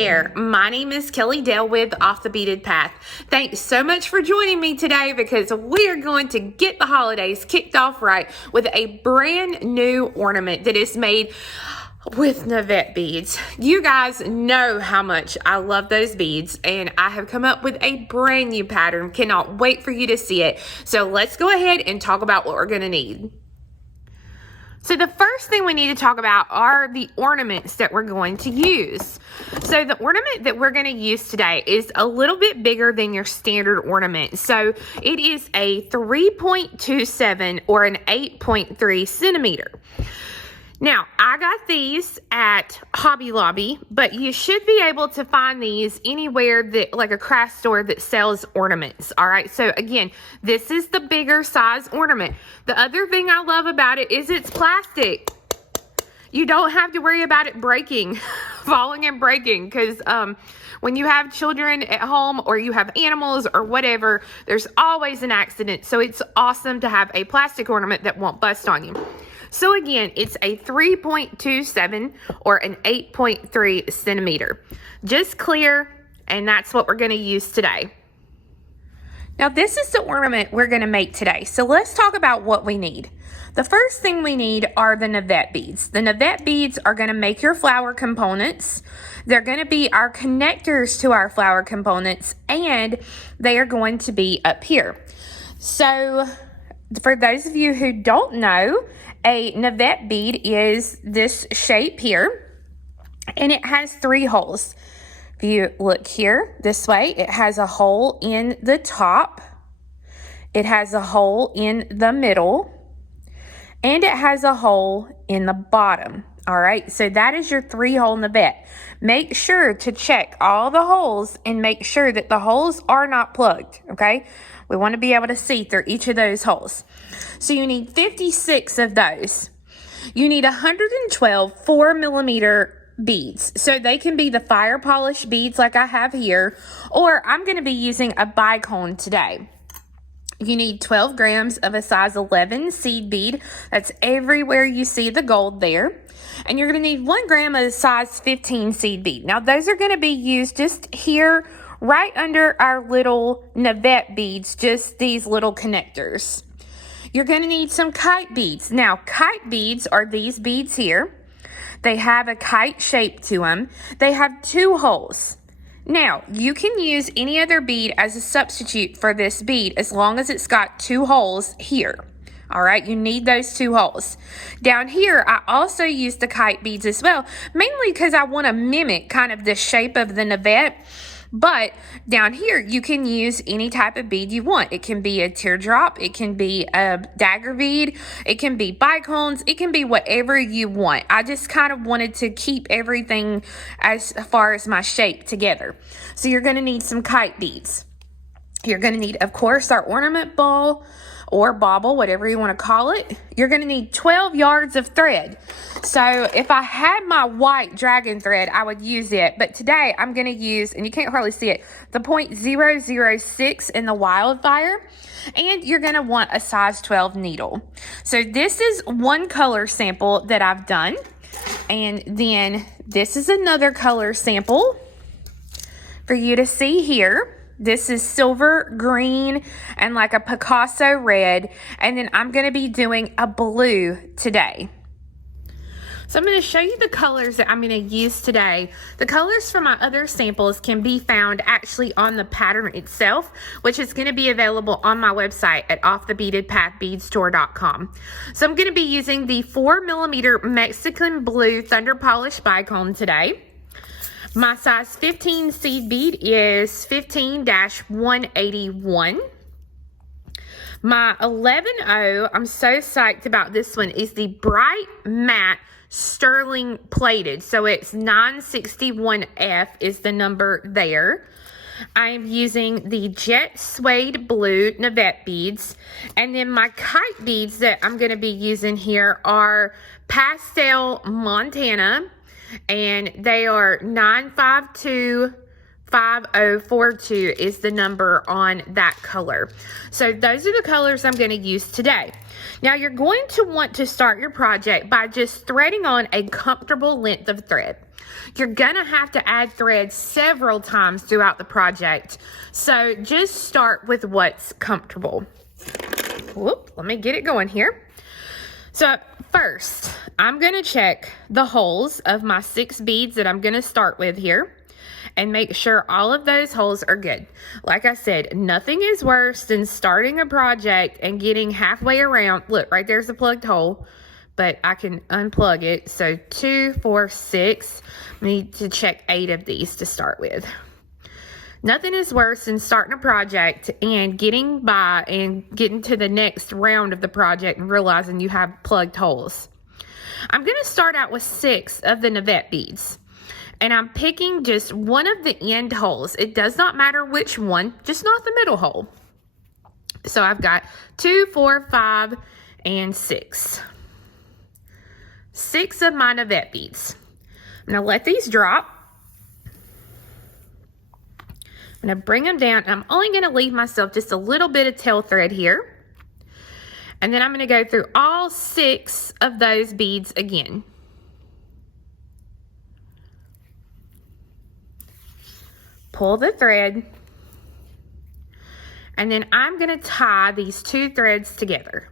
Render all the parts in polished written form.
there. My name is Kelly Dale with Off the Beaded Path. Thanks so much for joining me today because we are going to get the holidays kicked off right with a brand new ornament that is made with Navette beads. You guys know how much I love those beads, and I have come up with a brand new pattern. Cannot wait for you to see it. So let's go ahead and talk about what we're going to need. So the first thing we need to talk about are the ornaments that we're going to use. So the ornament that we're going to use today is a little bit bigger than your standard ornament. So it is a 3.27 or an 8.3 centimeter. Now, I got these at Hobby Lobby, but you should be able to find these anywhere that, like a craft store that sells ornaments. All right. So again, this is the bigger size ornament. The other thing I love about it is it's plastic. You don't have to worry about it breaking, falling and breaking, because when you have children at home or you have animals or whatever, there's always an accident. So it's awesome to have a plastic ornament that won't bust on you. So again, it's a 3.27 or an 8.3 centimeter. Just clear, and that's what we're going to use today. Now this is the ornament we're going to make today. So let's talk about what we need. The first thing we need are the Navette beads. The Navette beads are going to make your flower components. They're going to be our connectors to our flower components, and they are going to be up here. So for those of you who don't know, a Navette bead is this shape here, and it has 3 holes. If you look here this way, it has a hole in the top, it has a hole in the middle, and it has a hole in the bottom. All right, so that is your 3-hole Navette. Make sure to check all the holes and make sure that the holes are not plugged, okay? We want to be able to see through each of those holes. So you need 56 of those. You need 112 4mm beads. So they can be the fire polish beads like I have here, or I'm going to be using a Bicone today. You need 12 grams of a size 11 seed bead. That's everywhere you see the gold there. And you're going to need 1 gram of a size 15 seed bead. Now those are going to be used just here right under our little Navette beads, just these little connectors. You're going to need some kite beads. Now, kite beads are these beads here. They have a kite shape to them. They have 2 holes. Now, you can use any other bead as a substitute for this bead as long as it's got 2 holes here. All right, you need those 2 holes. Down here, I also use the kite beads as well, mainly because I want to mimic kind of the shape of the Navette. But down here, you can use any type of bead you want. It can be a teardrop. It can be a dagger bead. It can be bicones. It can be whatever you want. I just kind of wanted to keep everything as far as my shape together. So you're going to need some kite beads. You're going to need, of course, our ornament ball or bauble, whatever you want to call it. You're going to need 12 yards of thread. So if I had my white dragon thread, I would use it. But today I'm going to use, and you can't hardly see it, the 0.006 in the wildfire. And you're going to want a size 12 needle. So this is one color sample that I've done. And then this is another color sample for you to see here. This is silver green and like a Picasso red. And then I'm going to be doing a blue today. So I'm going to show you the colors that I'm going to use today. The colors from my other samples can be found actually on the pattern itself, which is going to be available on my website at offthebeadedpathbeadstore.com. So I'm going to be using the 4mm Mexican blue Thunder Polish Bicone today. My size 15 seed bead is 15-181. My 11-0, I'm so psyched about this one, is the Bright Matte Sterling Plated. So it's 961F is the number there. I am using the Jet Suede Blue Navette beads. And then my kite beads that I'm going to be using here are Pastel Montana. And they are 952 5042 is the number on that color. So those are the colors I'm going to use today. Now you're going to want to start your project by just threading on a comfortable length of thread. You're going to have to add thread several times throughout the project. So just start with what's comfortable. Whoop, let me get it going here. So first, I'm going to check the holes of my 6 beads that I'm going to start with here and make sure all of those holes are good. Like I said, nothing is worse than starting a project and getting halfway around. Look, right there's a plugged hole, but I can unplug it. So 2, 4, 6. I need to check 8 of these to start with. Nothing is worse than starting a project and getting by and getting to the next round of the project and realizing you have plugged holes. I'm going to start out with 6 of the Navette beads. And I'm picking just one of the end holes. It does not matter which one, just not the middle hole. So I've got 2, 4, 5, and 6. 6 of my Navette beads. I'm going to let these drop. I'm going to bring them down. I'm only going to leave myself just a little bit of tail thread here. And then I'm going to go through all 6 of those beads again. Pull the thread. And then I'm going to tie these 2 threads together.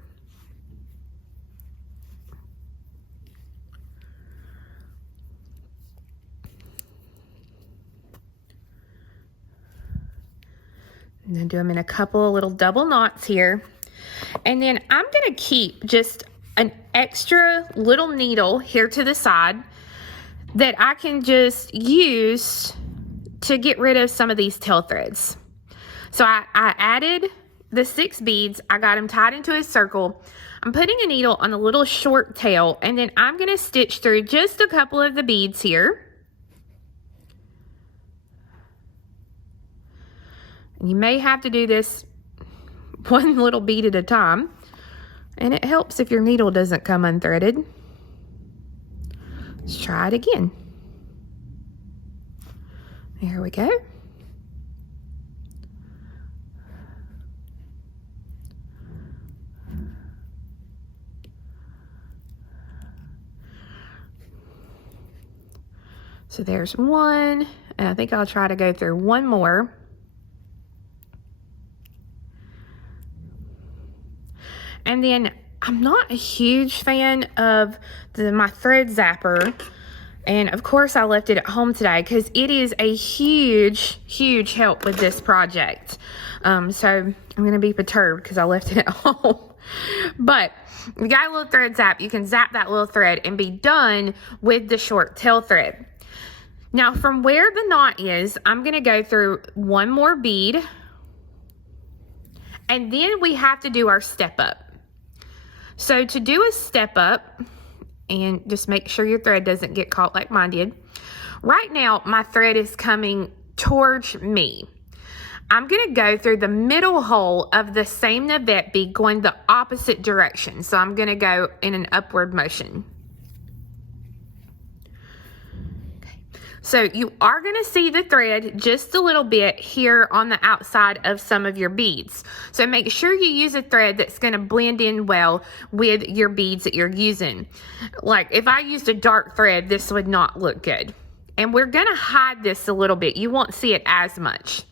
I'm going to do them in a couple of little double knots here. And then I'm going to keep just an extra little needle here to the side that I can just use to get rid of some of these tail threads. So I added the 6 beads. I got them tied into a circle. I'm putting a needle on the little short tail, and then I'm going to stitch through just a couple of the beads here. You may have to do this one little bead at a time, and it helps if your needle doesn't come unthreaded. Let's try it again. There we go. So there's one, and I think I'll try to go through one more. And then I'm not a huge fan of my thread zapper. And of course I left it at home today because it is a huge, huge help with this project. So I'm going to be perturbed because I left it at home. But you got a little thread zap. You can zap that little thread and be done with the short tail thread. Now from where the knot is, I'm going to go through one more bead. And then we have to do our step up. So to do a step up, and just make sure your thread doesn't get caught like mine did. Right now, my thread is coming towards me. I'm going to go through the middle hole of the same Navette bead going the opposite direction. So I'm going to go in an upward motion. So you are going to see the thread just a little bit here on the outside of some of your beads. So make sure you use a thread that's going to blend in well with your beads that you're using. Like if I used a dark thread, this would not look good. And we're going to hide this a little bit. You won't see it as much.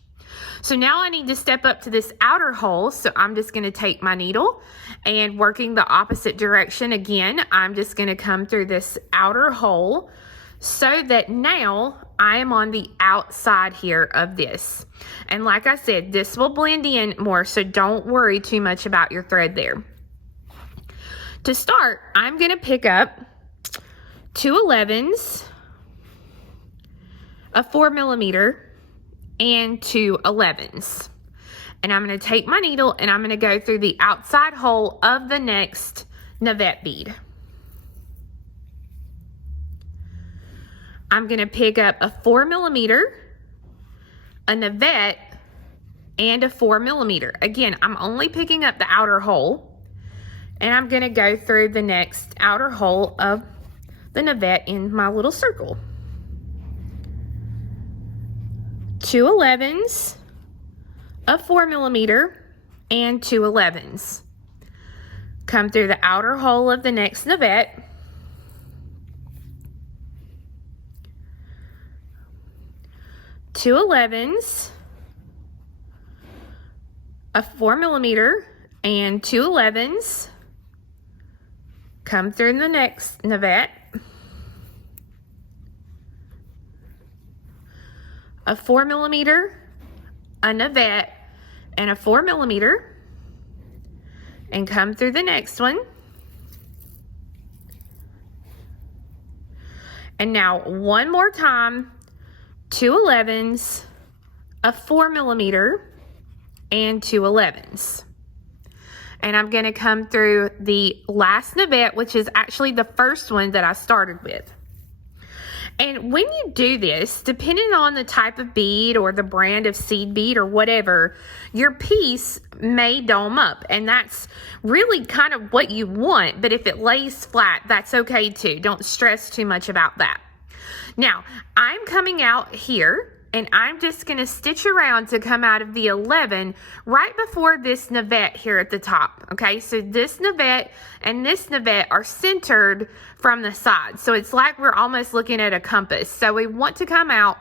So now I need to step up to this outer hole. So I'm just going to take my needle and working the opposite direction again, I'm just going to come through this outer hole. So that now I am on the outside here of this. And like I said, this will blend in more, so don't worry too much about your thread there. To start, I'm going to pick up 2 11s, a 4mm, and 2 11s. And I'm going to take my needle and I'm going to go through the outside hole of the next Navette bead. I'm going to pick up a 4mm, a Navette, and a 4mm. Again, I'm only picking up the outer hole, and I'm going to go through the next outer hole of the Navette in my little circle. 2 11s, a 4mm, and 2 11s. Come through the outer hole of the next navette. Two 11s, a 4mm, and 2 11s. Come through the next navette. A 4mm, a navette, and a 4mm, and come through the next one. And now one more time, 2 11s, a 4mm, and 2 11s. And I'm going to come through the last navette, which is actually the first one that I started with. And when you do this, depending on the type of bead or the brand of seed bead or whatever, your piece may dome up. And that's really kind of what you want. But if it lays flat, that's okay too. Don't stress too much about that. Now, I'm coming out here, and I'm just going to stitch around to come out of the 11 right before this navette here at the top. Okay, so this navette and this navette are centered from the side. So it's like we're almost looking at a compass. So we want to come out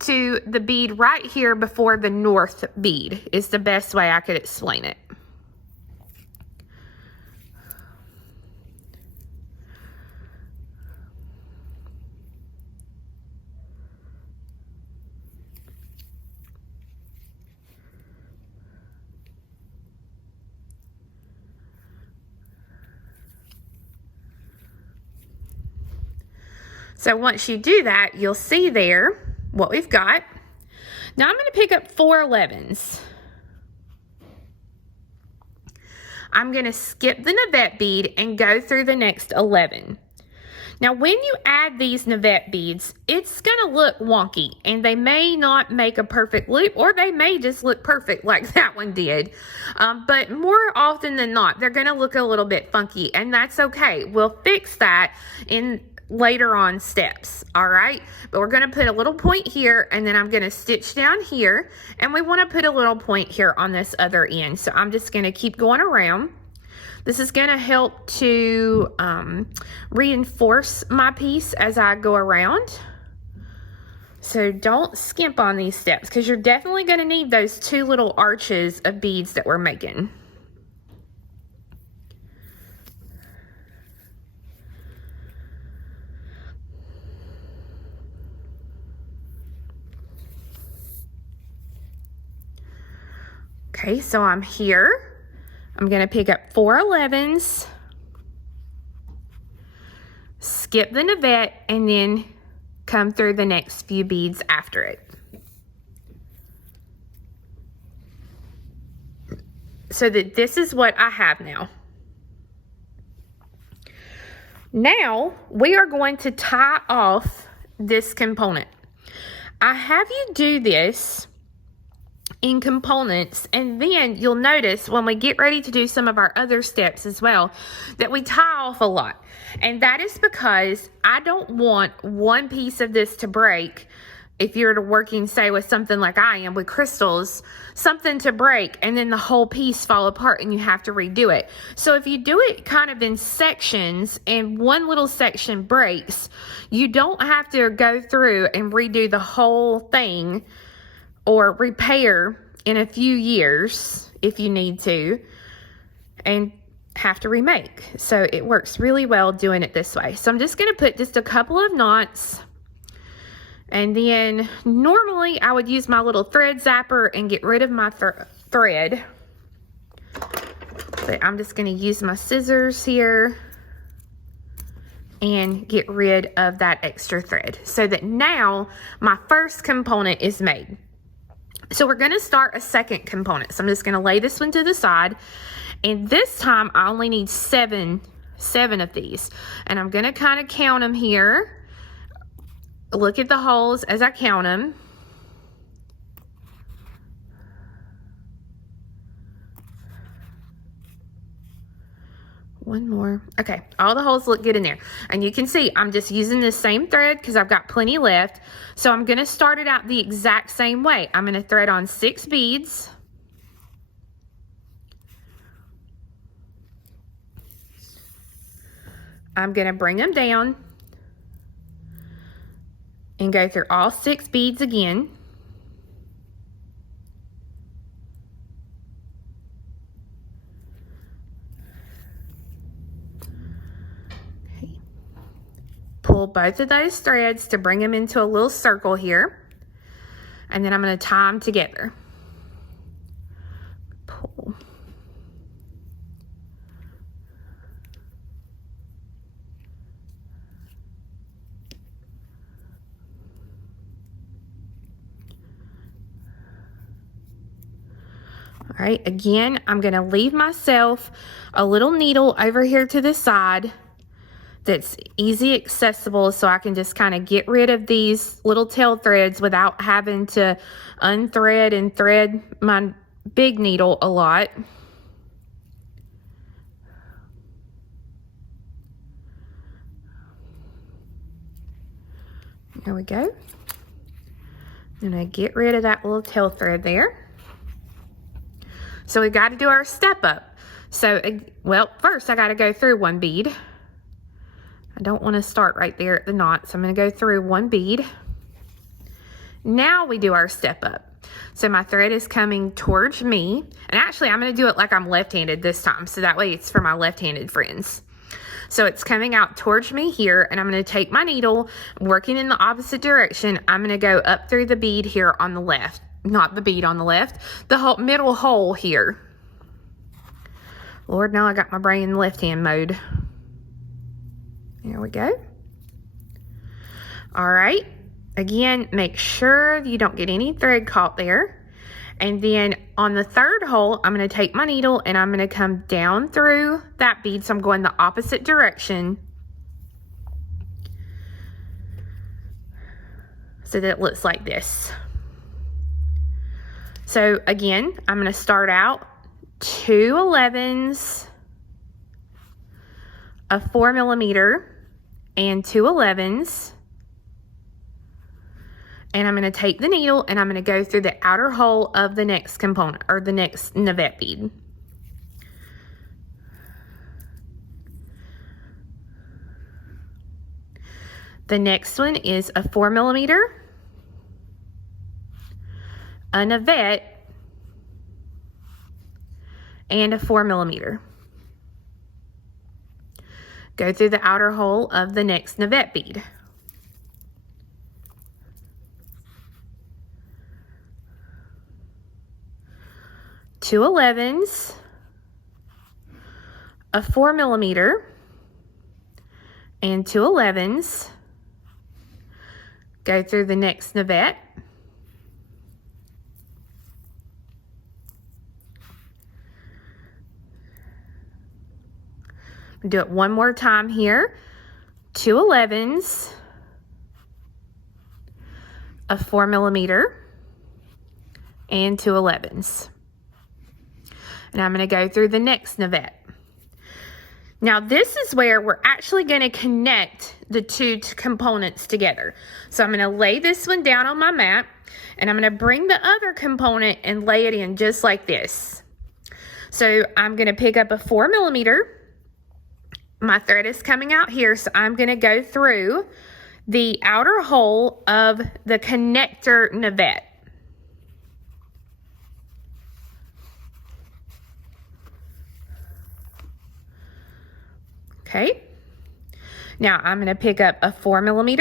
to the bead right here before the north bead is the best way I could explain it. So once you do that, you'll see there what we've got. Now I'm going to pick up 4 11s. I'm going to skip the navette bead and go through the next 11. Now when you add these navette beads, it's going to look wonky, and they may not make a perfect loop, or they may just look perfect like that one did. But more often than not, they're going to look a little bit funky, and that's okay. We'll fix that in later on steps. All right, but we're going to put a little point here, and then I'm going to stitch down here, and we want to put a little point here on this other end. So I'm just going to keep going around. This is going to help to reinforce my piece as I go around. So don't skimp on these steps, because you're definitely going to need those 2 little arches of beads that we're making. Okay, so I'm here. I'm going to pick up 4 11s, skip the navette, and then come through the next few beads after it. So that this is what I have now. Now we are going to tie off this component. I have you do this in components, and then you'll notice when we get ready to do some of our other steps as well that we tie off a lot. And that is because I don't want one piece of this to break. If you're working, say, with something like I am with crystals, something to break and then the whole piece fall apart and you have to redo it. So if you do it kind of in sections and one little section breaks, you don't have to go through and redo the whole thing or repair in a few years if you need to and have to remake. So it works really well doing it this way. So I'm just going to put just a couple of knots, and then normally I would use my little thread zapper and get rid of my thread, but I'm just going to use my scissors here and get rid of that extra thread so that now my first component is made. So we're going to start a second component. So I'm just going to lay this one to the side, and this time I only need seven of these, and I'm going to kind of count them here. Look at the holes as I count them. one more. Okay, all the holes look good in there. And you can see I'm just using the same thread because I've got plenty left. So I'm going to start it out the exact same way. I'm going to thread on 6 beads. I'm going to bring them down and go through all 6 beads again. Pull both of those threads to bring them into a little circle here. And then I'm going to tie them together. Pull. All right, again, I'm going to leave myself a little needle over here to the side that's easy accessible, so I can just kind of get rid of these little tail threads without having to unthread and thread my big needle a lot. There we go. And I get rid of that little tail thread there. So we got to do our step up. So, well, first I got to go through 1 bead. I don't want to start right there at the knot, so I'm going to go through 1 bead. Now we do our step up. So my thread is coming towards me, and actually I'm going to do it like I'm left-handed this time, so that way it's for my left-handed friends. So it's coming out towards me here, and I'm going to take my needle, working in the opposite direction. I'm going to go up through the bead here on the left, not the bead on the left, the whole middle hole here. Lord, now I got my brain in left-hand mode. There we go. All right. Again, make sure you don't get any thread caught there. And then on the 3rd hole, I'm going to take my needle and I'm going to come down through that bead. So I'm going the opposite direction, so that it looks like this. So again, I'm going to start out 2 11s, a 4mm, and 2 11s. And I'm going to take the needle and I'm going to go through the outer hole of the next component, or the next Navette bead. The next one is a 4mm, a Navette, and a 4mm. Go through the outer hole of the next Navette bead. Two 11s, a 4mm, and 2 11s. Go through the next Navette. Do it one more time here. 2 11s, a 4mm, and 2 11s. And I'm going to go through the next Navette. Now this is where we're actually going to connect the 2 components together. So I'm going to lay this one down on my mat, and I'm going to bring the other component and lay it in just like this. So I'm going to pick up a 4mm. My thread is coming out here, so I'm going to go through the outer hole of the connector Navette. Okay, now I'm going to pick up a 4mm,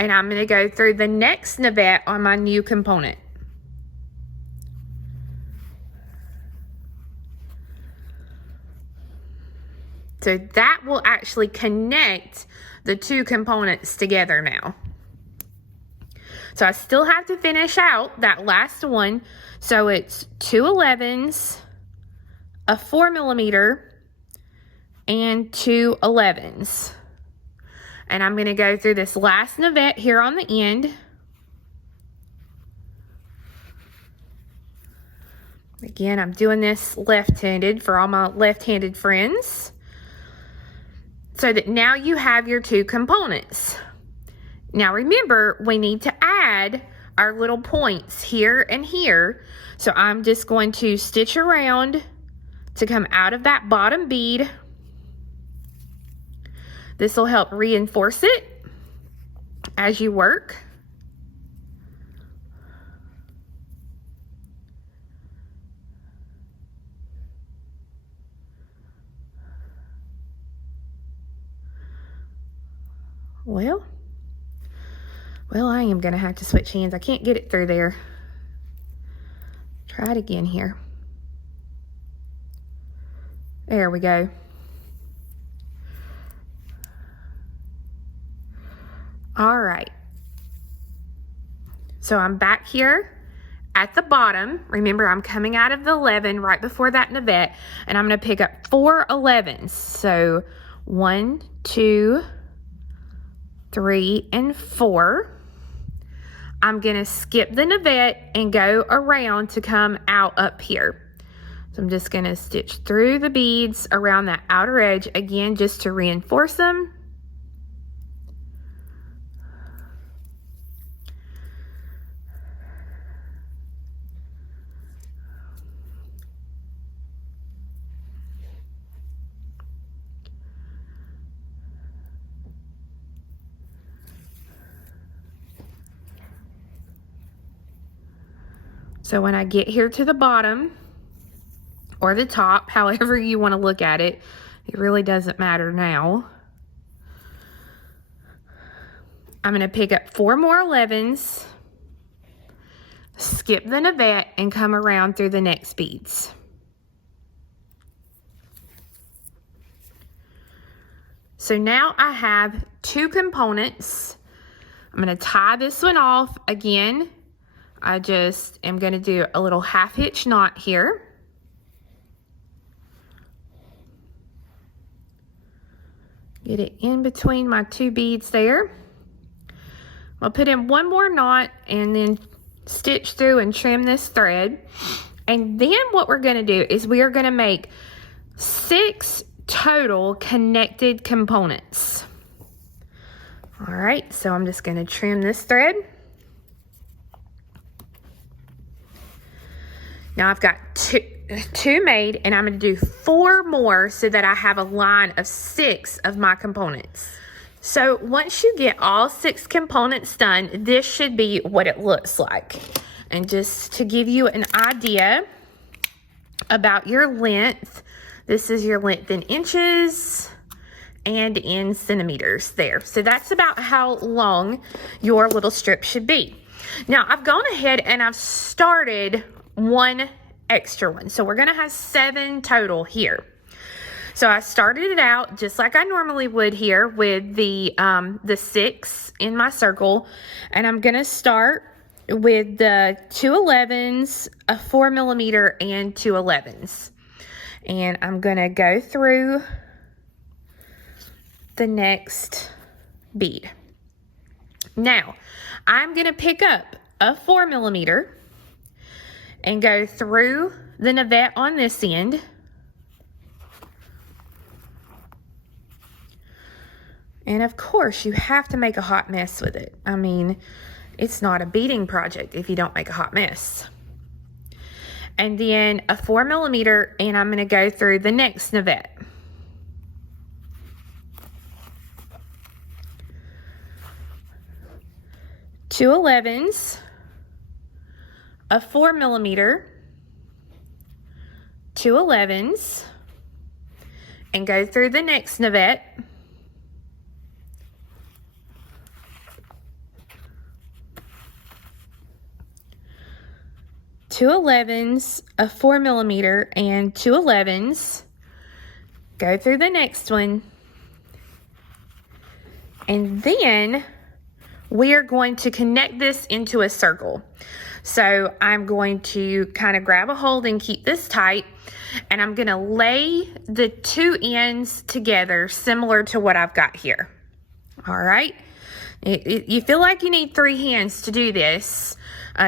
and I'm going to go through the next Navette on my new component. So that will actually connect the 2 components together now. So I still have to finish out that last one. So it's 2 11s, a 4mm, and 2 11s. And I'm going to go through this last Navette here on the end. Again, I'm doing this left-handed for all my left-handed friends. so that now you have your two components. Now remember, we need to add our little points here and here. So I'm just going to stitch around to come out of that bottom bead. This will help reinforce it as you work. Well, I am gonna have to switch hands. I can't get it through there. Try it again here. There we go. All right. So I'm back here at the bottom. Remember, I'm coming out of the 11 right before that navette, and I'm gonna pick up 4 11s. So 1, 2, 3, and 4. I'm gonna skip the navette and go around to come out up here. So I'm just gonna stitch through the beads around that outer edge again, just to reinforce them. So when I get here to the bottom, or the top, however you want to look at it, it really doesn't matter now. I'm going to pick up 4 more 11s, skip the navette, and come around through the next beads. So now I have 2 components. I'm going to tie this one off again. I just am going to do a little half hitch knot here. Get it in between my 2 beads there. I'll put in 1 more knot and then stitch through and trim this thread. And then what we're going to do is we are going to make 6 total connected components. All right, so I'm just going to trim this thread. Now I've got two made, and I'm going to do 4 more so that I have a line of 6 of my components. So once you get all 6 components done, this should be what it looks like. And just to give you an idea about your length, this is your length in inches and in centimeters there. So that's about how long your little strip should be. Now I've gone ahead and I've started 1 extra one. So we're going to have 7 total here. So I started it out just like I normally would here with the 6 in my circle. And I'm going to start with the 2 11s, a 4 millimeter, and 2 11s. And I'm going to go through the next bead. Now, I'm going to pick up a 4 millimeter and go through the navette on this end. And of course, you have to make a hot mess with it. I mean, it's not a beading project if you don't make a hot mess. And then a 4 millimeter, and I'm going to go through the next navette. Two 11s, a 4 millimeter, 2 11s, and go through the next navette. Two 11s, a 4 millimeter, and 2 11s. Go through the next one. And then we are going to connect this into a circle. So I'm going to kind of grab a hold and keep this tight, and I'm going to lay the 2 ends together similar to what I've got here. All right. You feel like you need 3 hands to do this.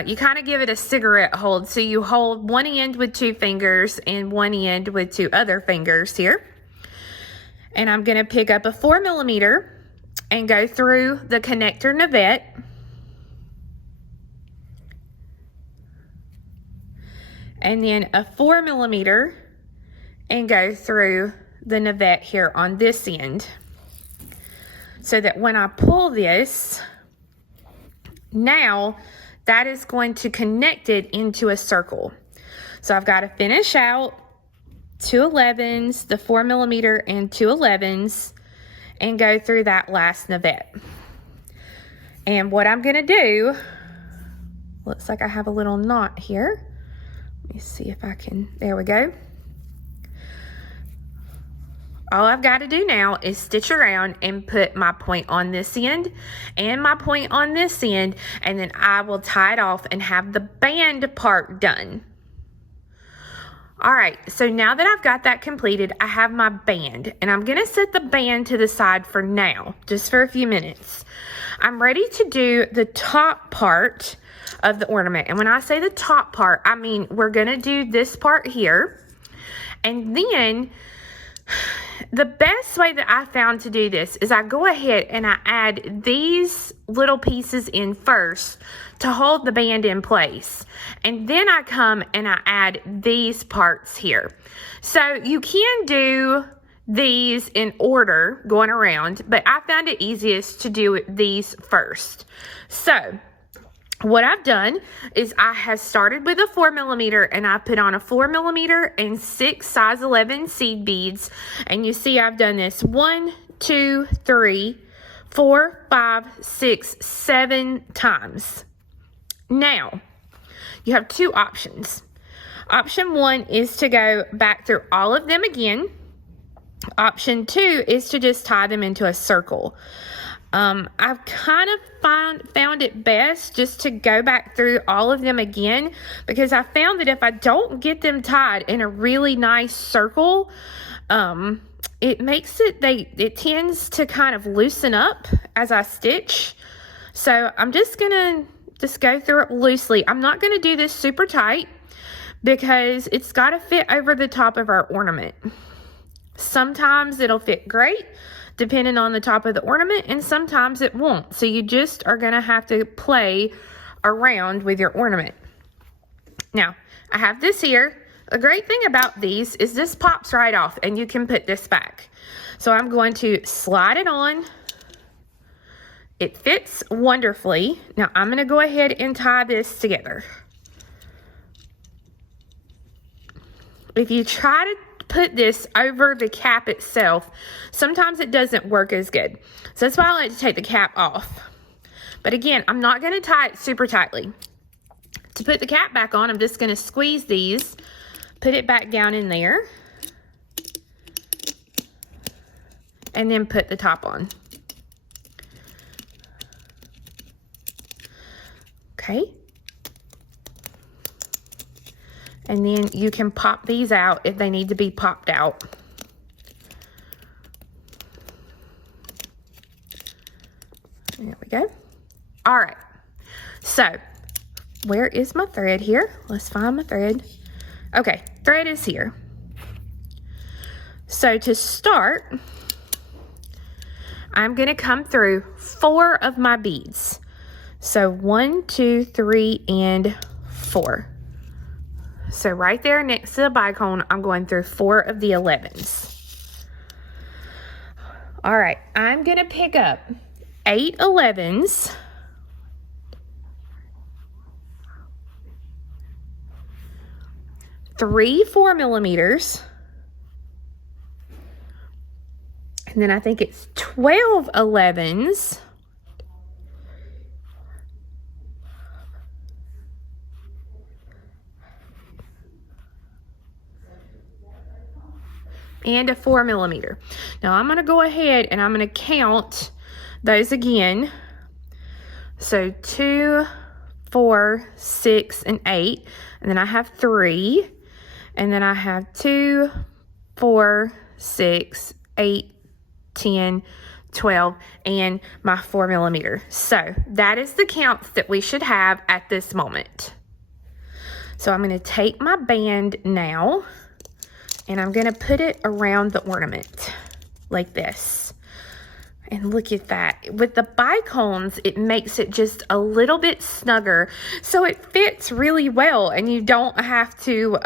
You kind of give it a cigarette hold. So you hold one end with 2 fingers and one end with 2 other fingers here. And I'm going to pick up a 4mm and go through the connector navette. And then a 4mm and go through the navette here on this end. So that when I pull this, now that is going to connect it into a circle. So I've got to finish out 2 11s, the 4mm and 2 11s, and go through that last navette. And what I'm going to do, looks like I have a little knot here. Let me see if I can, there we go. All I've got to do now is stitch around and put my point on this end and my point on this end, and then I will tie it off and have the band part done. All right, so now that I've got that completed, I have my band, and I'm going to set the band to the side for now, just for a few minutes. I'm ready to do the top part of the ornament, and when I say the top part, I mean we're going to do this part here, and then the best way that I found to do this is I go ahead and I add these little pieces in first to hold the band in place. And then I come and I add these parts here. So you can do these in order going around, but I found it easiest to do these first. So what I've done is I have started with a 4mm and I put on a 4mm and 6 size 11 seed beads. And you see I've done this 1, 2, 3, 4, 5, 6, 7 times. Now, you have 2 options. Option 1 is to go back through all of them again. Option 2 is to just tie them into a circle. I've kind of found it best just to go back through all of them again, because I found that if I don't get them tied in a really nice circle, it makes it tends to kind of loosen up as I stitch. So I'm just gonna go through it loosely. I'm not gonna do this super tight because it's got to fit over the top of our ornament. Sometimes it'll fit great depending on the top of the ornament, and sometimes it won't. So you just are going to have to play around with your ornament. Now, I have this here. The great thing about these is this pops right off and you can put this back. So I'm going to slide it on. It fits wonderfully. Now I'm going to go ahead and tie this together. If you try to put this over the cap itself, sometimes it doesn't work as good. So that's why I like to take the cap off. But again, I'm not going to tie it super tightly. To put the cap back on, I'm just going to squeeze these, put it back down in there, and then put the top on. Okay. And then you can pop these out if they need to be popped out. There we go. All right. So, where is my thread here? Let's find my thread. Okay, thread is here. So to start, I'm going to come through 4 of my beads. So 1, 2, 3, and 4. So right there next to the bicone, I'm going through 4 of the 11s. All right, I'm going to pick up 8 11s. Three 4mm, and then I think it's 12 11s, and a 4mm. Now I'm going to go ahead and I'm going to count those again. So 2, 4, 6, and 8, and then I have 3. And then I have 2, 4, 6, 8, 10, 12, and my 4mm. So that is the counts that we should have at this moment. So I'm going to take my band now, and I'm going to put it around the ornament. like this. And look at that. With the bicones, it makes it just a little bit snugger. So it fits really well and you don't have to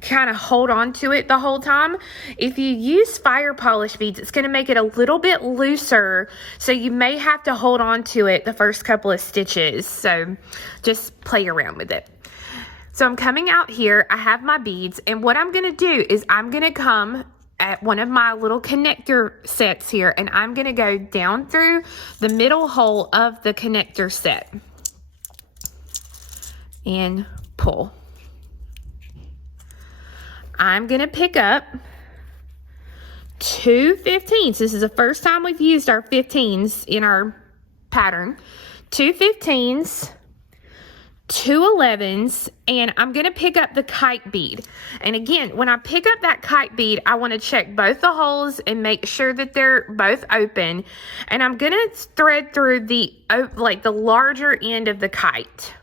kind of hold on to it the whole time. If you use fire polish beads, it's going to make it a little bit looser. So you may have to hold on to it the first couple of stitches. So just play around with it. So I'm coming out here. I have my beads. And what I'm going to do is I'm going to come at one of my little connector sets here, and I'm going to go down through the middle hole of the connector set and pull. I'm going to pick up 2 15s. This is the first time we've used our 15s in our pattern. 2 15s, 2 11s, and I'm going to pick up the kite bead. And again, when I pick up that kite bead, I want to check both the holes and make sure that they're both open. And I'm going to thread through the larger end of the kite.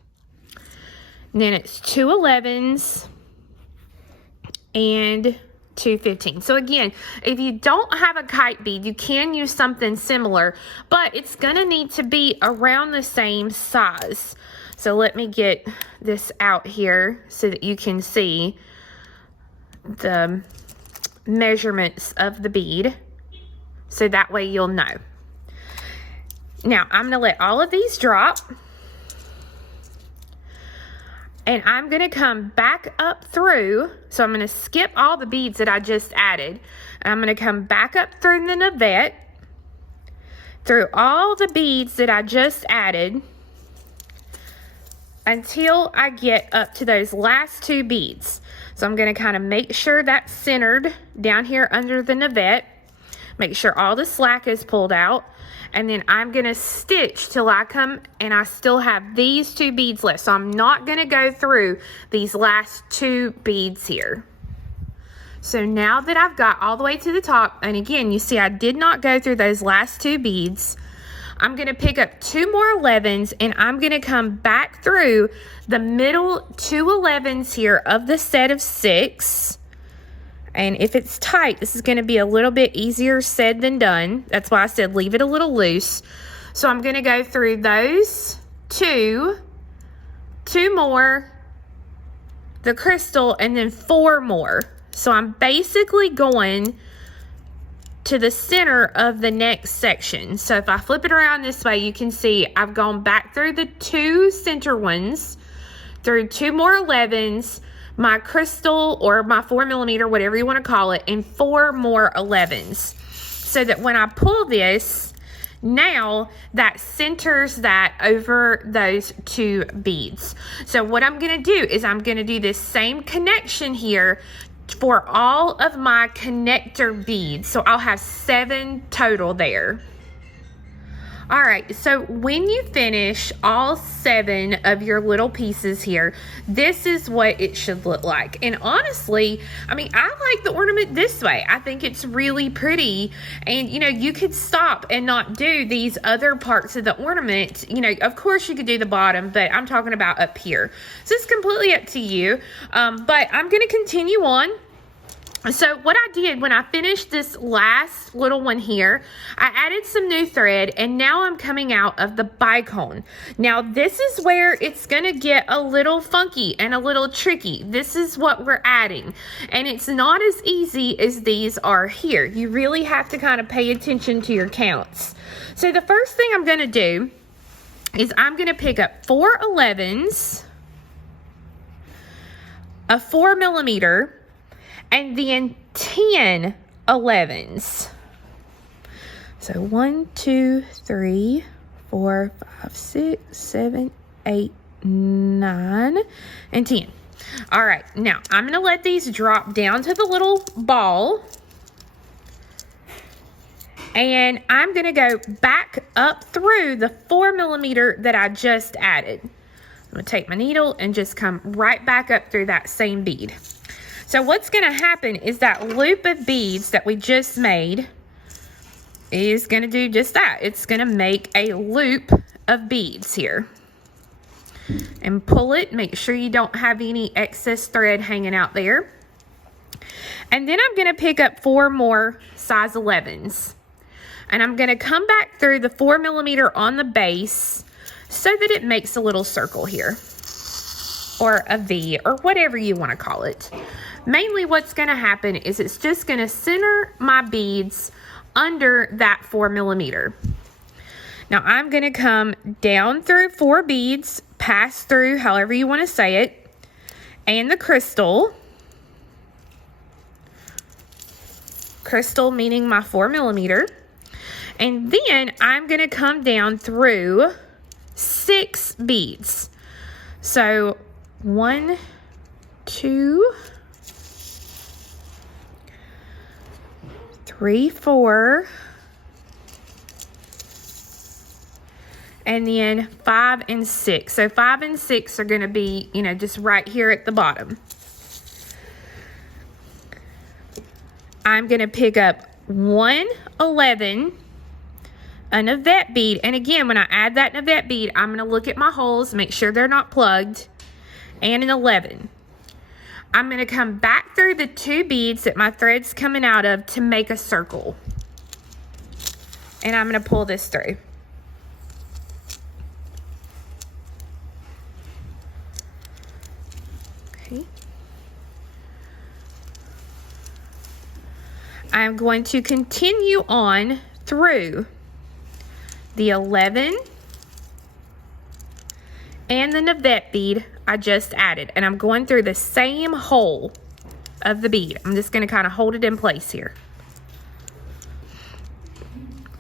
And then it's 2 11s and 2 15s. So again, if you don't have a kite bead, you can use something similar, but it's going to need to be around the same size. So let me get this out here so that you can see the measurements of the bead. So that way you'll know. Now I'm going to let all of these drop. And I'm going to come back up through. So I'm going to skip all the beads that I just added. And I'm going to come back up through the Navette, through all the beads that I just added, until I get up to those last 2 beads. So I'm going to kind of make sure that's centered down here under the Navette. Make sure all the slack is pulled out. And then I'm going to stitch till I come and I still have these 2 beads left. So I'm not going to go through these last 2 beads here. So now that I've got all the way to the top, and again, you see I did not go through those last 2 beads. I'm going to pick up 2 more 11s and I'm going to come back through the middle 2 11s here of the set of 6. And if it's tight, this is going to be a little bit easier said than done. That's why I said leave it a little loose. So I'm going to go through those 2 more, the crystal, and then 4 more. So I'm basically going to the center of the next section. So if I flip it around this way, you can see I've gone back through the 2 center ones, through 2 more 11s, my crystal or my 4mm, whatever you want to call it, and 4 more 11s. So that when I pull this, now that centers that over those 2 beads. So what I'm going to do is I'm going to do this same connection here for all of my connector beads. So I'll have 7 total there. All right, so when you finish all 7 of your little pieces here, this is what it should look like. And honestly, I mean, I like the ornament this way. I think it's really pretty. And, you know, you could stop and not do these other parts of the ornament. You know, of course you could do the bottom, but I'm talking about up here. So it's completely up to you. But I'm going to continue on. So what I did when I finished this last little one here, I added some new thread, and now I'm coming out of the bicone. Now this is where it's going to get a little funky and a little tricky. This is what we're adding, and it's not as easy as these are here. You really have to kind of pay attention to your counts. So the first thing I'm going to do is I'm going to pick up 4 11s, a 4mm, and then 10 11s. So 1, 2, 3, 4, 5, 6, 7, 8, 9, and 10. All right, now I'm going to let these drop down to the little ball. And I'm going to go back up through the 4mm that I just added. I'm going to take my needle and just come right back up through that same bead. So what's going to happen is that loop of beads that we just made is going to do just that. It's going to make a loop of beads here. And pull it. Make sure you don't have any excess thread hanging out there. And then I'm going to pick up 4 more size 11s. And I'm going to come back through the 4mm on the base so that it makes a little circle here, or a V, or whatever you want to call it. Mainly what's going to happen is it's just going to center my beads under that 4mm. Now I'm going to come down through 4 beads, pass through, however you want to say it, and the crystal. Crystal meaning my 4mm. And then I'm going to come down through 6 beads. So 1, 2, 3, 4, and then 5 and 6. So 5 and 6 are going to be, you know, just right here at the bottom. I'm going to pick up 1 11, a Navette bead. And again, when I add that Navette bead, I'm going to look at my holes, make sure they're not plugged, and an 11. I'm going to come back through the 2 beads that my thread's coming out of to make a circle. And I'm going to pull this through. Okay. I'm going to continue on through the 11 and the Navette bead I just added, and I'm going through the same hole of the bead. I'm just going to kind of hold it in place here.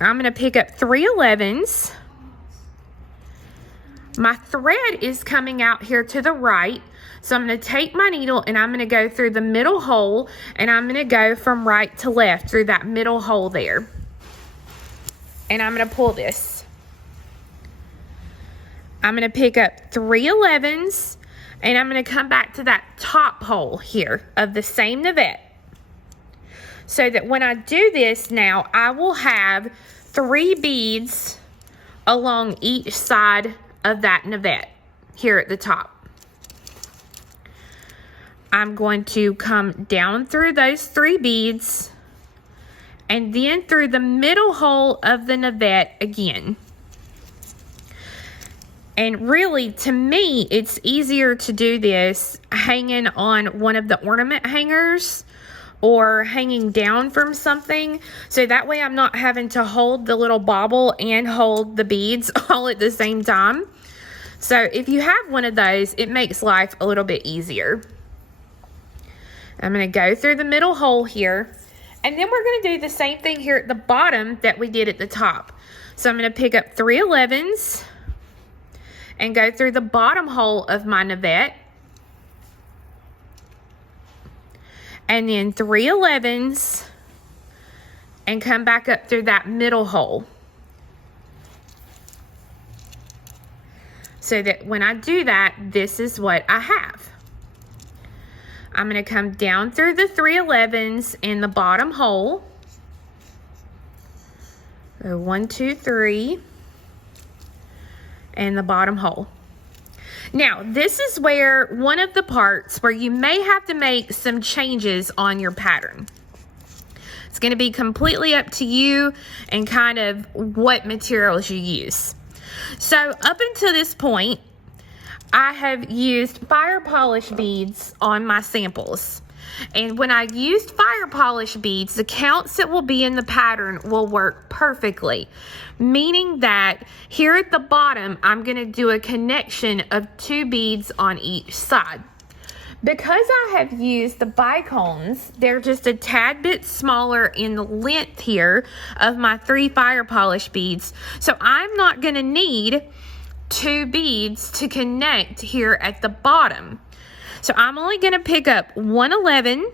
I'm going to pick up 3 11s. My thread is coming out here to the right, so I'm going to take my needle and I'm going to go through the middle hole, and I'm going to go from right to left through that middle hole there. And I'm going to pull this. I'm going to pick up 3 11s, and I'm going to come back to that top hole here of the same Navette. So that when I do this now, I will have 3 beads along each side of that Navette here at the top. I'm going to come down through those 3 beads and then through the middle hole of the Navette again. And really, to me, it's easier to do this hanging on one of the ornament hangers or hanging down from something. So that way I'm not having to hold the little bauble and hold the beads all at the same time. So if you have one of those, it makes life a little bit easier. I'm going to go through the middle hole here. And then we're going to do the same thing here at the bottom that we did at the top. So I'm going to pick up 3 11s and go through the bottom hole of my Navette. And then 3 11s and come back up through that middle hole. So that when I do that, this is what I have. I'm going to come down through the 3 11s in the bottom hole. So 1, 2, 3. And the bottom hole. Now, this is where one of the parts where you may have to make some changes on your pattern. It's going to be completely up to you and kind of what materials you use. So up until this point, I have used fire polish beads on my samples. And when I used fire polish beads, the counts that will be in the pattern will work perfectly. Meaning that here at the bottom, I'm going to do a connection of 2 beads on each side. Because I have used the bicones, they're just a tad bit smaller in the length here of my 3 fire polish beads. So I'm not going to need 2 beads to connect here at the bottom. So I'm only going to pick up 1 11,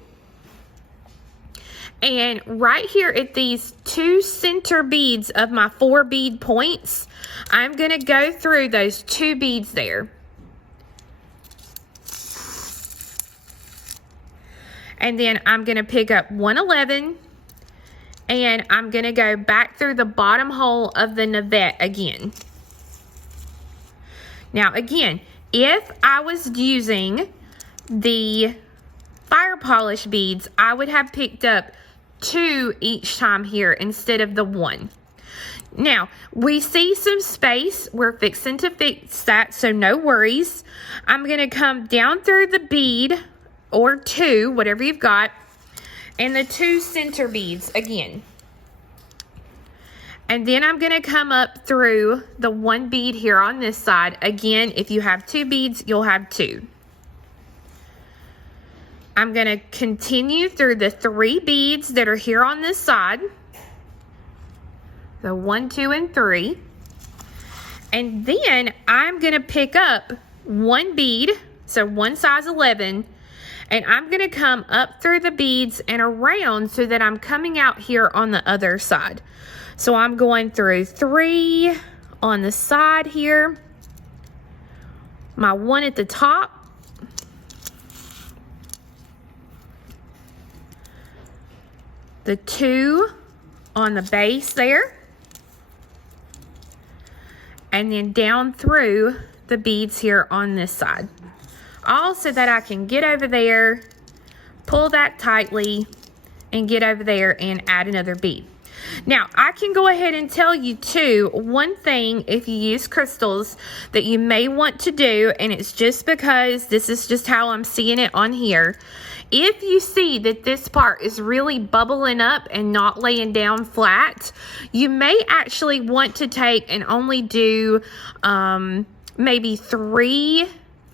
and right here at these 2 center beads of my 4 bead points, I'm going to go through those 2 beads there. And then I'm going to pick up 1 11, and I'm going to go back through the bottom hole of the Navette again. Now again, if I was using the fire polish beads, I would have picked up 2 each time here instead of the 1. Now, we see some space. We're fixing to fix that, so no worries. I'm going to come down through the bead, or 2, whatever you've got, and the 2 center beads again. And then I'm going to come up through the 1 bead here on this side. Again, if you have 2 beads, you'll have 2. I'm going to continue through the 3 beads that are here on this side. So 1, 2, and 3. And then I'm going to pick up 1 bead, so 1 size 11, and I'm going to come up through the beads and around so that I'm coming out here on the other side. So I'm going through 3 on the side here, my 1 at the top, the 2 on the base there, and then down through the beads here on this side. All so that I can get over there, pull that tightly, and get over there and add another bead. Now, I can go ahead and tell you too, one thing if you use crystals that you may want to do, and it's just because this is just how I'm seeing it on here. If you see that this part is really bubbling up and not laying down flat, you may actually want to take and only do maybe 3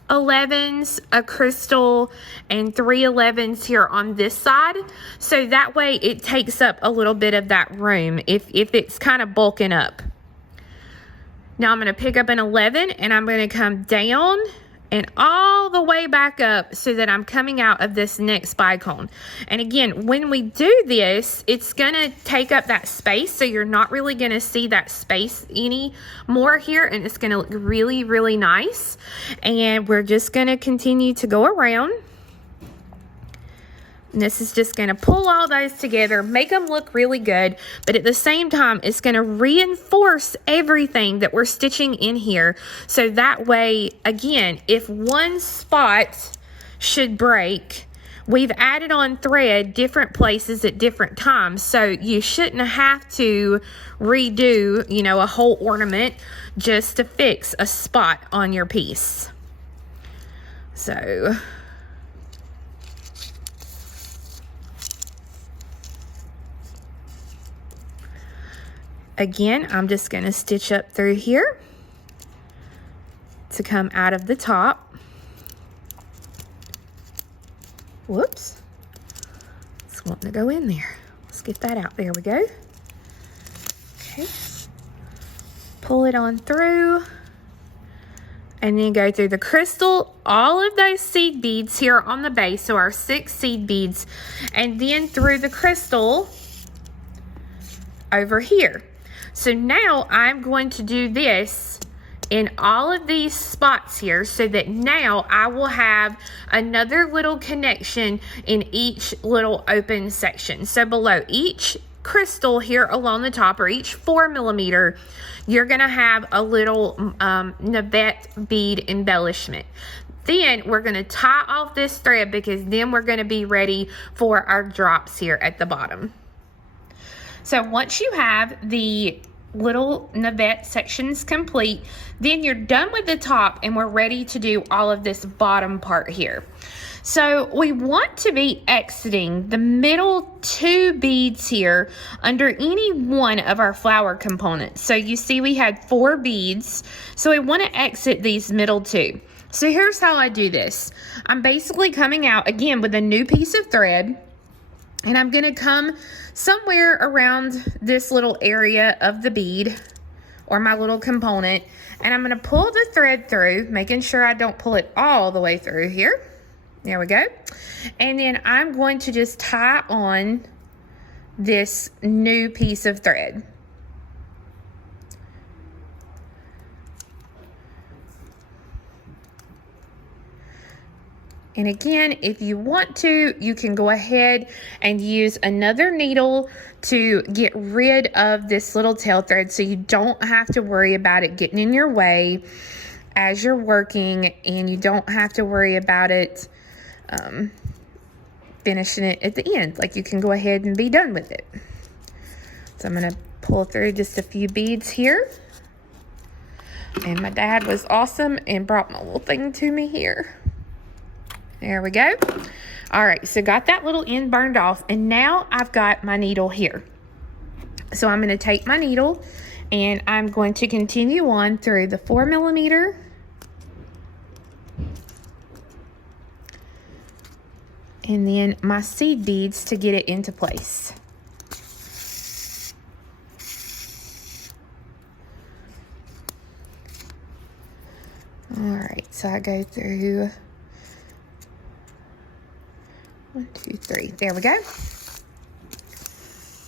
11s, a crystal, and 3 11s here on this side. So that way it takes up a little bit of that room if it's kind of bulking up. Now I'm going to pick up an 11 and I'm going to come down and all the way back up so that I'm coming out of this next bicone. And again, when we do this, it's going to take up that space, so you're not really going to see that space anymore here, and it's going to look really, really nice. And we're just going to continue to go around. And this is just going to pull all those together, make them look really good, but at the same time, it's going to reinforce everything that we're stitching in here. So that way, again, if one spot should break, we've added on thread different places at different times. So you shouldn't have to redo, you know, a whole ornament just to fix a spot on your piece. So again, I'm just going to stitch up through here to come out of the top. Whoops. It's wanting to go in there. Let's get that out. There we go. Okay. Pull it on through. And then go through the crystal, all of those seed beads here on the base. So our 6 seed beads. And then through the crystal over here. So now I'm going to do this in all of these spots here so that now I will have another little connection in each little open section. So below each crystal here along the top, or each 4 millimeter, you're going to have a little Navette bead embellishment. Then we're going to tie off this thread because then we're going to be ready for our drops here at the bottom. So once you have the little Navette sections complete, then you're done with the top and we're ready to do all of this bottom part here. So we want to be exiting the middle 2 beads here under any one of our flower components. So you see we had 4 beads, so we want to exit these middle 2. So here's how I do this. I'm basically coming out again with a new piece of thread, and I'm going to come somewhere around this little area of the bead or my little component, and I'm going to pull the thread through, making sure I don't pull it all the way through here. There we go. And then I'm going to just tie on this new piece of thread. And again, if you want to, you can go ahead and use another needle to get rid of this little tail thread so you don't have to worry about it getting in your way as you're working, and you don't have to worry about it finishing it at the end. Like, you can go ahead and be done with it. So I'm going to pull through just a few beads here. And my dad was awesome and brought my little thing to me here. There we go. All right, so got that little end burned off, and now I've got my needle here. So I'm going to take my needle and I'm going to continue on through the 4mm, and then my seed beads to get it into place. All right, so I go through 1, 2, 3. There we go.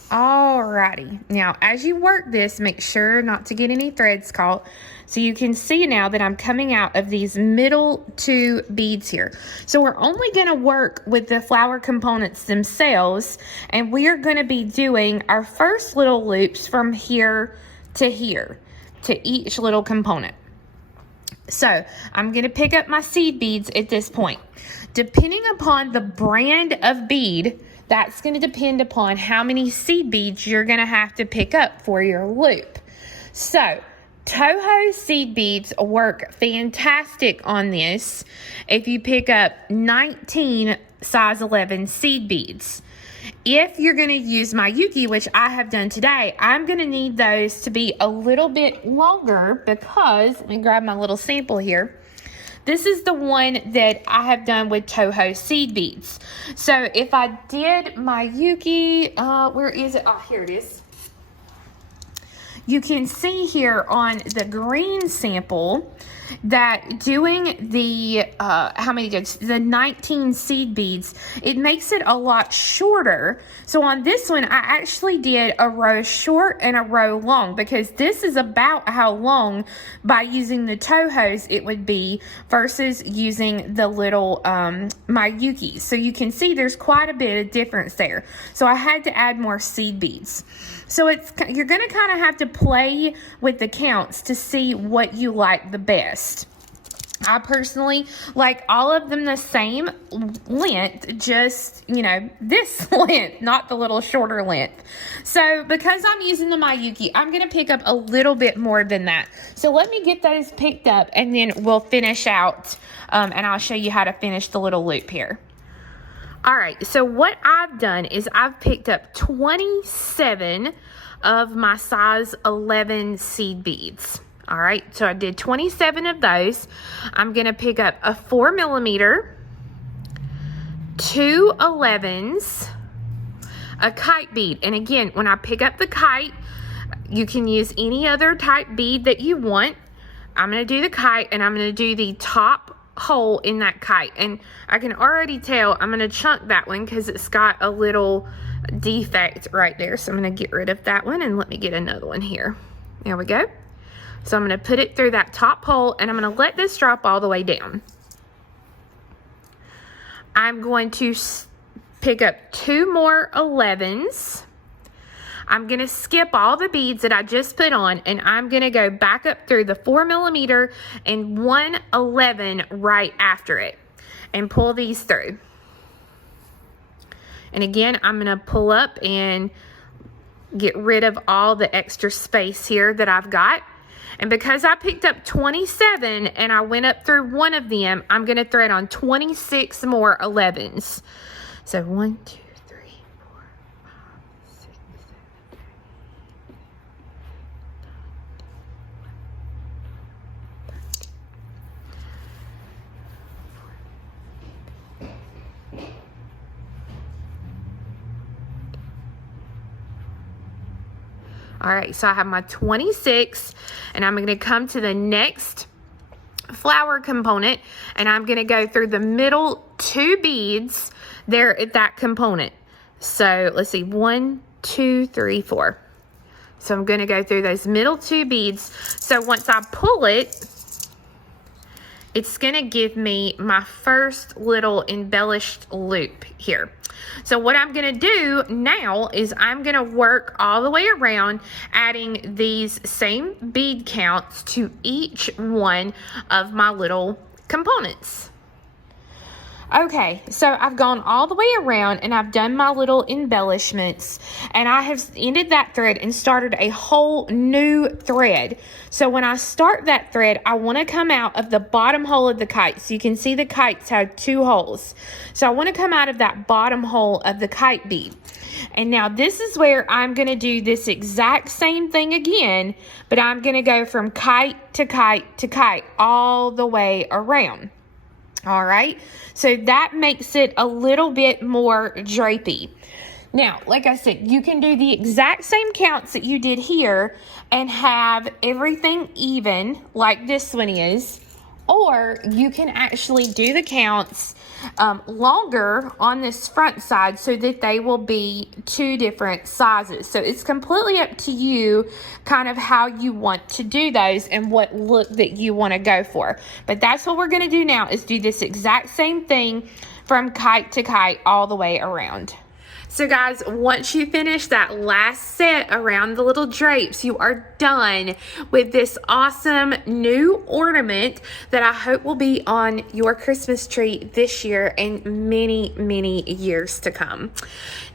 Alrighty. Now, as you work this, make sure not to get any threads caught. So you can see now that I'm coming out of these middle 2 beads here. So we're only going to work with the flower components themselves, and we are going to be doing our first little loops from here to each little component. So I'm going to pick up my seed beads at this point. Depending upon the brand of bead, that's going to depend upon how many seed beads you're going to have to pick up for your loop. So Toho seed beads work fantastic on this if you pick up 19 size 11 seed beads. If you're going to use my Yuki, which I have done today, I'm going to need those to be a little bit longer because, let me grab my little sample here. This is the one that I have done with Toho seed beads. So if I did my Yuki, where is it? Oh, here it is. You can see here on the green sample that doing the, the 19 seed beads, it makes it a lot shorter. So on this one, I actually did a row short and a row long because this is about how long by using the Tohos it would be versus using the little Mayukis. So you can see there's quite a bit of difference there. So I had to add more seed beads. So you're going to kind of have to play with the counts to see what you like the best. I personally like all of them the same length, just, this length, not the little shorter length. So because I'm using the Mayuki, I'm going to pick up a little bit more than that. So let me get those picked up and then we'll finish out and I'll show you how to finish the little loop here. All right, so what I've done is I've picked up 27 of my size 11 seed beads. All right, so I did 27 of those. I'm going to pick up a 4mm, 2 11s, a kite bead. And again, when I pick up the kite, you can use any other type bead that you want. I'm going to do the kite, and I'm going to do the top hole in that kite, and I can already tell I'm going to chunk that one because it's got a little defect right there. So I'm going to get rid of that one and let me get another one here. There we go. So I'm going to put it through that top hole and I'm going to let this drop all the way down. I'm going to pick up 2 more 11s. I'm going to skip all the beads that I just put on, and I'm going to go back up through the 4mm and 1 11 right after it and pull these through. And again, I'm going to pull up and get rid of all the extra space here that I've got. And because I picked up 27 and I went up through one of them, I'm going to thread on 26 more 11s. So 1, 2, 3, 4, 5, 6, 7, 8, 9, 10, 11. All right, so I have my 26, and I'm going to come to the next flower component, and I'm going to go through the middle 2 beads there at that component. So let's see, 1, 2, 3, 4. So I'm going to go through those middle 2 beads. So once I pull it, it's going to give me my first little embellished loop here. So what I'm going to do now is I'm going to work all the way around, adding these same bead counts to each one of my little components. Okay, so I've gone all the way around and I've done my little embellishments, and I have ended that thread and started a whole new thread. So when I start that thread, I want to come out of the bottom hole of the kite. So you can see the kites have 2 holes. So I want to come out of that bottom hole of the kite bead. And now this is where I'm going to do this exact same thing again, but I'm going to go from kite to kite to kite all the way around. All right, so that makes it a little bit more drapey. Now, like I said, you can do the exact same counts that you did here and have everything even like this one is, or you can actually do the counts longer on this front side so that they will be 2 different sizes. So it's completely up to you kind of how you want to do those and what look that you want to go for. But that's what we're going to do now, is do this exact same thing from kite to kite all the way around. So guys, once you finish that last set around the little drapes, you are done with this awesome new ornament that I hope will be on your Christmas tree this year and many, many years to come.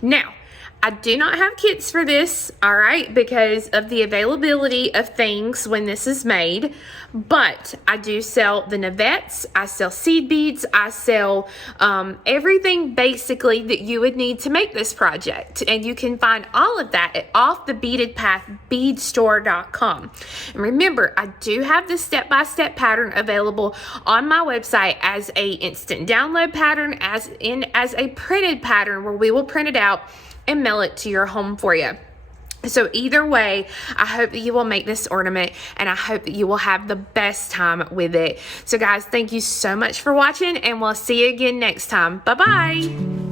Now, I do not have kits for this, all right, because of the availability of things when this is made, but I do sell the Navettes, I sell seed beads, I sell everything basically that you would need to make this project, and you can find all of that at Off the Beaded Path beadstore.com. And remember, I do have the step-by-step pattern available on my website as a instant download pattern, as a printed pattern where we will print it out and mail it to your home for you. So either way, I hope that you will make this ornament, and I hope that you will have the best time with it. So guys, thank you so much for watching, and we'll see you again next time. Bye-bye.